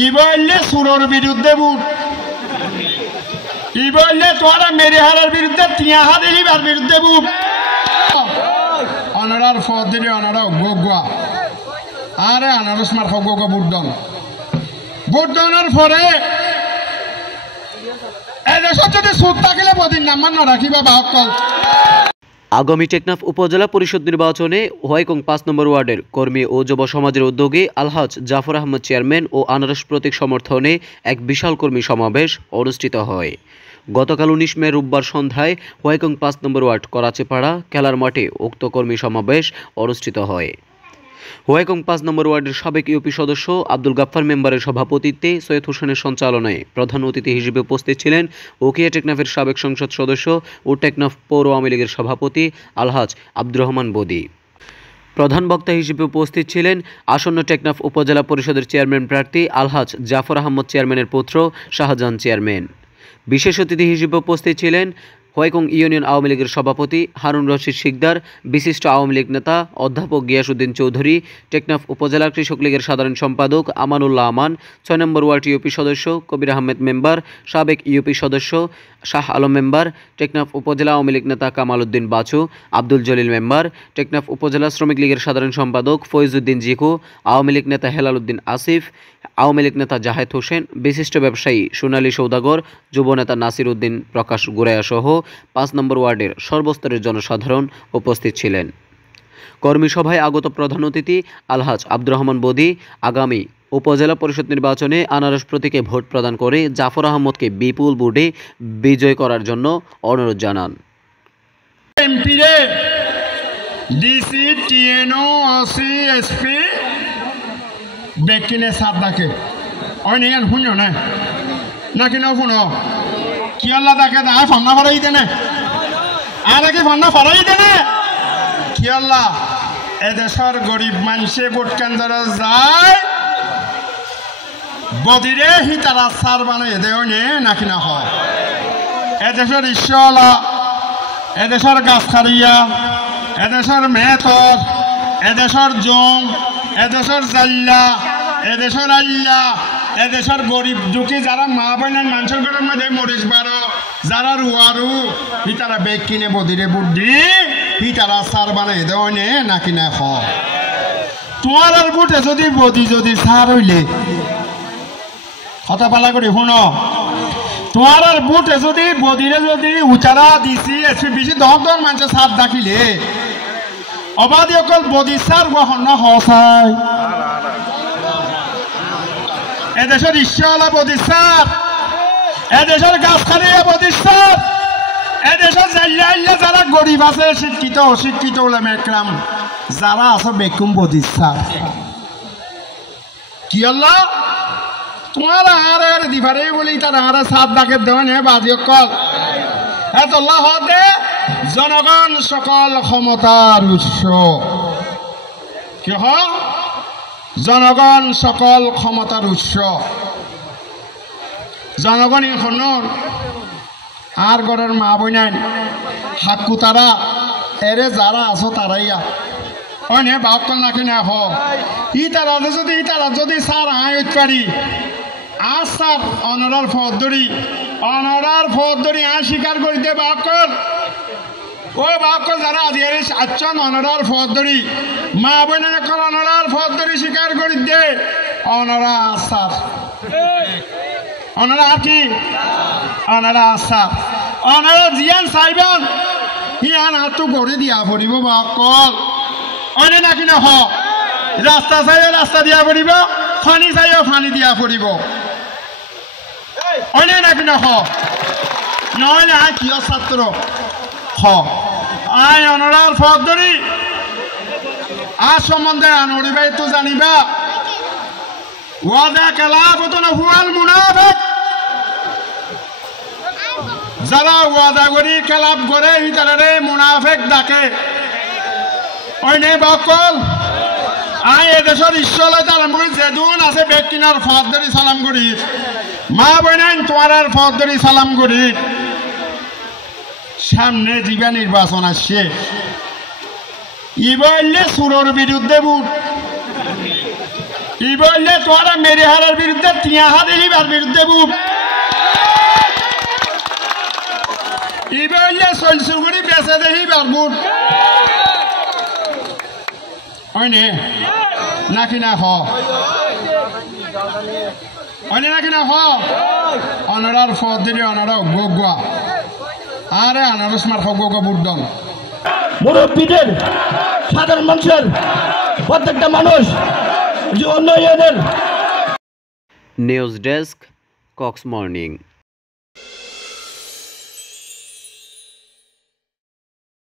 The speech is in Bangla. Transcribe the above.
ই বললে সুরোর বিরুদ্ধে বুট, ই বললে তোরা মেরে হারের বিরুদ্ধে তিয়া হারিবার বিরুদ্ধে বুট। অনারার ফদ দিলে অনারা গোগুয়া আরে আনারস মার গোগা বুটদন বুটদনের পরে এদেশত যদি সুদ থাকিলে বদিন নাম্বার না রাখিবা বাহকল। আগামী টেকনাফ উপজেলা পরিষদ নির্বাচনে হোয়াইকং ৫ নম্বর ওয়ার্ডের কর্মী ও যুব সমাজের উদ্যোগে আলহাজ জাফর আহমদ চেয়ারম্যান ও আনারস প্রতীক সমর্থনে এক বিশাল কর্মী সমাবেশ অনুষ্ঠিত হয়। গতকাল ১৯ মে রোববার সন্ধ্যায় হোয়াইকং ৫ নম্বর ওয়ার্ড করাচিপাড়া খেলার মাঠে উক্ত কর্মী সমাবেশ অনুষ্ঠিত হয়। হোয়াইকং ৫ নম্বর ওয়ার্ডের সাবেক ইউপি সদস্য আব্দুল গাফফার মেম্বারের সভাপতিত্বে সৈয়দ হোসেনের সঞ্চালনায় প্রধান অতিথি হিসেবে উপস্থিত ছিলেন উকিয়া টেকনাফের সাবেক সংসদ সদস্য ও টেকনাফ পৌর আওয়ামী লীগের সভাপতি আলহাজ আব্দুর রহমান বদি। প্রধান বক্তা হিসেবে উপস্থিত ছিলেন আসন্ন টেকনাফ উপজেলা পরিষদের চেয়ারম্যান প্রার্থী আলহাজ জাফর আহমদ চেয়ারম্যানের পুত্র শাহজাহান চেয়ারম্যান। বিশেষ অতিথি হিসেবে উপস্থিত ছিলেন হোয়াইকং ইউনিয়ন আওয়ামী লীগের সভাপতি হারুন রশিদ শিকদার, বিশিষ্ট আওয়ামী লীগ নেতা অধ্যাপক গিয়াসউদ্দিন চৌধুরী, টেকনাফ উপজেলা কৃষক লীগের সাধারণ সম্পাদক আমানুল্লাহ আমান, ৬ নম্বর ওয়ার্ড ইউপি সদস্য কবির আহমেদ মেম্বার, সাবেক ইউপি সদস্য শাহ আলম মেম্বার, টেকনাফ উপজেলা আওয়ামী লীগ নেতা কামাল উদ্দিন বাচু, আব্দুল জলিল মেম্বার, টেকনাফ উপজেলা শ্রমিক লীগের সাধারণ সম্পাদক ফয়জউদ্দিন জিকু, আওয়ামী লীগ নেতা হেলাল উদ্দিন আসিফ, আওয়ামী লীগ নেতা জাহেদ হোসেন, বিশিষ্ট ব্যবসায়ী সোনালী সৌদাগর, যুব নেতা নাসির উদ্দিন প্রকাশ গুরায়া সহ ৫ নম্বর ওয়ার্ডের সর্বস্তরের জনসাধারণ উপস্থিত ছিলেন। কর্মী সভায় আগত প্রধান অতিথি আলহাজ আব্দুর রহমান বদি আগামী উপজেলা পরিষদ নির্বাচনে আনারস প্রতীকে ভোট প্রদান করে জাফর আহমদকে বিপুল ভোটে বিজয় করার জন্য অনুরোধ জানান। এমপিরে ডিসি টিএনও ওসি এসপি বেকিনে সাত ডাকে অনেক শুনো না নাকি ন শুনো কি আল্লাহ ডাকে দা ফান্না ফারাই দেনে আর কি ফান্না ফারাই দেনে কি আল্লাহ এদেশের গরিব মানুষে ভোট কেন্দ্র যায় বদিরে হি তারা সার বানাই দেও নে নাকি না হয় এদেশের ঈশ্বলা এদেশের গাছখারিয়া এদেশের মেথর এদেশের জং এদেশের জাল্লা এদেশের আল্লাহ এদেশের গরিব দুঃখী যারা মা বোনের মানুষের ঘরের মধ্যে মরিচ বারো যারা রুয়ারু হি তারা বেগ কিনে বদিরে বুদ্ধি হি তারা সার বানাই দেও নে নাকি না হয় তোমার আর বুটে যদি বদি যদি সার হইলে কথা পালা করে শুনো তোমার আর বুটে যদি বদিরে যদি উচারা দিছি এসপি বেশি ১০ মানুষের সার ডাকিলে অবাধি অকল বদি সার গ্রহণ না হসাই এদেশের ঈশ্বলা বদি সার এদেশের গাছখালিয়া বদি সার এদেশের জাল্লা যারা গরিব আছে শিক্ষিত অশিক্ষিত ওলামা একরাম যারা আছে বেকুম বদি সার কি আল্লাহ তোমার আর দিবারে বলি তার আর সাত ডাকে দেওয়া নেই বাজি অকল এতল্লাহ হতে জনগণ সকল ক্ষমতার উৎস কি হয় জনগণ সকল ক্ষমতার উৎস জনগণ এখনোর আর ঘরের মা বইনাই হাক্কু তারা এরে যারা আছো তারাইয়া অনে বাক্কল নাকি না ই তারা যদি সার আয় পারি আর সার অনরার ফদ ধরি আয় স্বীকার করিতে বাক্কল ও বাক্কল যারা আজকের আচ্ছন অনরার ফদ ধরি মা বোনের কল অনরার ফদ ধরি স্বীকার করিতে অনরা আসার অনরা কি অনরা আসার অনরা জিয়ান সাইবান হিয়ান হাতু করে দিয়া পড়িব বাক্কল অনে নাকি না রাস্তা চাইও রাস্তা দিয়া পড়িব ফানি চাইও ফানি দিয়া পড়িব অনে নাকি না নহলে আয় কিয় ছাত্র আয় অনরার ফদ ধরি আর সম্বন্ধে আনরিবাই তো জানিবা ওয়াদা কালাবতুন হুয়াল মুনাফিক যারা ওয়াদা করি কালাপ করে তারে মুনাফিক ডাকে অনে বাকল আয় এদেশের ঈশ্বরলৈ তার যেদুন আছে বেগ কিনার ফদ ধরি সালাম করি মা বোনাইন তোমার ফদ ধরি সালাম করি সামনে জিবা নির্বাচন আসছে ই বললে সুরোর বিরুদ্ধে বুট ই বললে তোরা মেরে হারের বিরুদ্ধে তিয়া হাতে হিবার বিরুদ্ধে বুক ই বললে সলসুগুড়ি বেঁচে দেখি বারবুট হয়নি নাকি না হ হয়নি নাকি না হ অনারার ফদ দিলে অনারা গোগুয়া আরে আনারস মার গোগা বুটদন মুরব্বীদের সাধারণ মানুষের প্রত্যেকটা মানুষ যে উন্নয়নের নিউজ ডেস্ক কক্স মর্নিং।